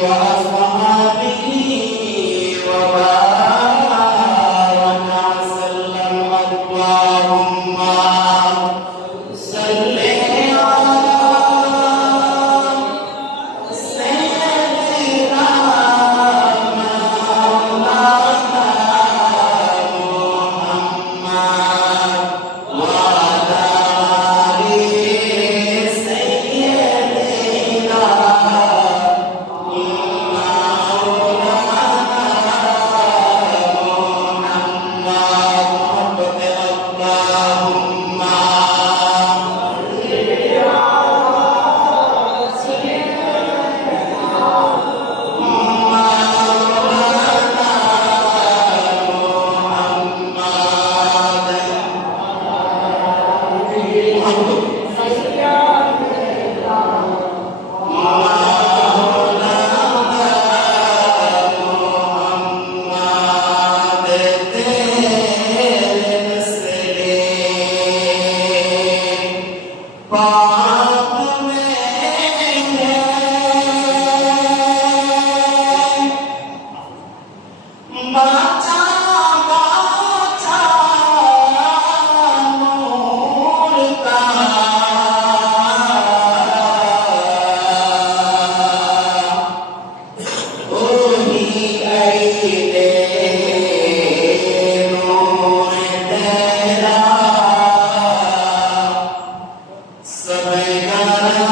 you. Shri Ganesh.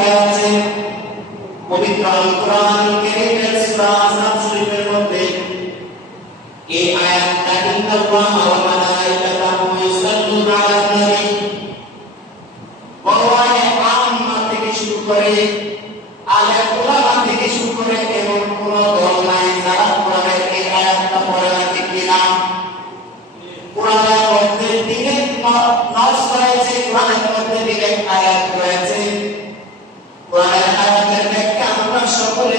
আছে পবিত্র কোরআন থেকে শুরু করে আলে কোন দল নাই যারা কোরআনের এই না, ঠিক কিনা? কোরআনের মধ্যে দিকে নস রয়েছে কোরআনের মধ্যে দিকে আয়াত রয়েছে কোরআনের আয়াতের ব্যাখ্যা আমরা সকলে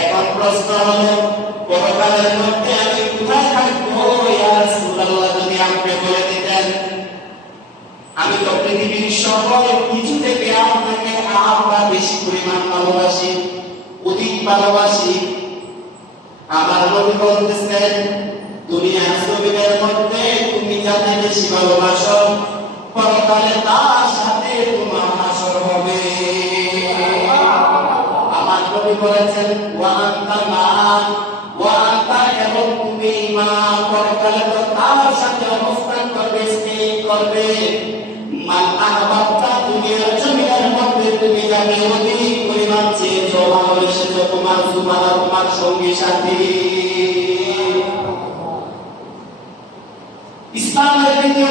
এখন প্রশ্ন হলো পরকালের মধ্যে আমি কোথায় থাকব ইয়া রাসূলুল্লাহ যদি আপনি বলে দিতেন? আমি তো পৃথিবীর সকল কিছু থেকে আপনাকে আমরা বেশি পরিমাণ ভালোবাসি, অধিক ভালোবাসি। আমার নবী বলতেছেন দুনিয়া জমিনের মধ্যে তুমি যাকে বেশি ভালোবাসো, পরকালে তার করেছেন ওয়া আনতা মা ওয়া আনতা এবং তুমি মা করে তাহলে তো তার সাথে অবস্থান করবে, স্নেহ করবে। মান আহবাবতা দুনিয়ার জমিনের মধ্যে তুমি যাকে অধিক পরিমাণ চেয়েছো ইসলামের দ্বিতীয়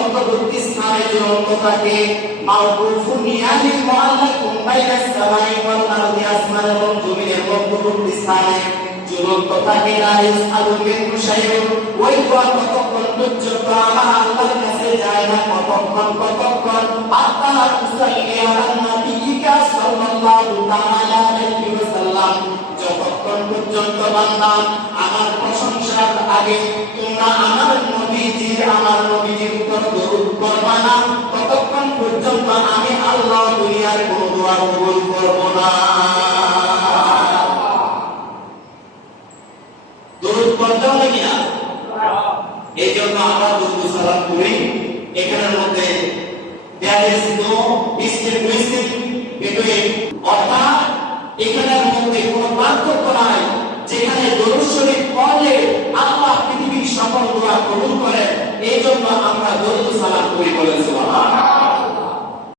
থাকে মাউকুফুন ইয়ানি মুআল্লাকুন বাইনাস সামাই ওয়াল আরদি আসমান এবং জমিনের মধ্যবর্তী স্থানে ঝুলন্ত থাকে না ইসআলু মিন শাইউন ওই দোয়া ততক্ষণ পর্যন্ত আমার আল্লাহর কাছে যায় না? কতক্ষণ কতক্ষণ? আত্মা তুসাল্লি আলা নবিয়িকা সাল্লাল্লাহু তাআলা আলাইহি ওয়াসাল্লাম। যতক্ষণ পর্যন্ত বান্দা আমার প্রশংসার আগে তোমরা আমার আমার নবীজির উপর দরুদ করবা না ততক্ষণ পর্যন্ত আমি আল্লাহ দুনিয়ার কোনো দোয়া কবুল করব না দরুদ করতে হবে কিনা এই জন্য আমরা দরুদ সালাম করি এখানের মধ্যে কোনো পার্থক্য নাই যেখানে দরুদ শরীফ পড়লে আল্লাহ পৃথিবীর সকল দোয়া কবুল করেন এই জন্য আমরা দরুদ সালাম করি বলে সুবহানাল্লাহ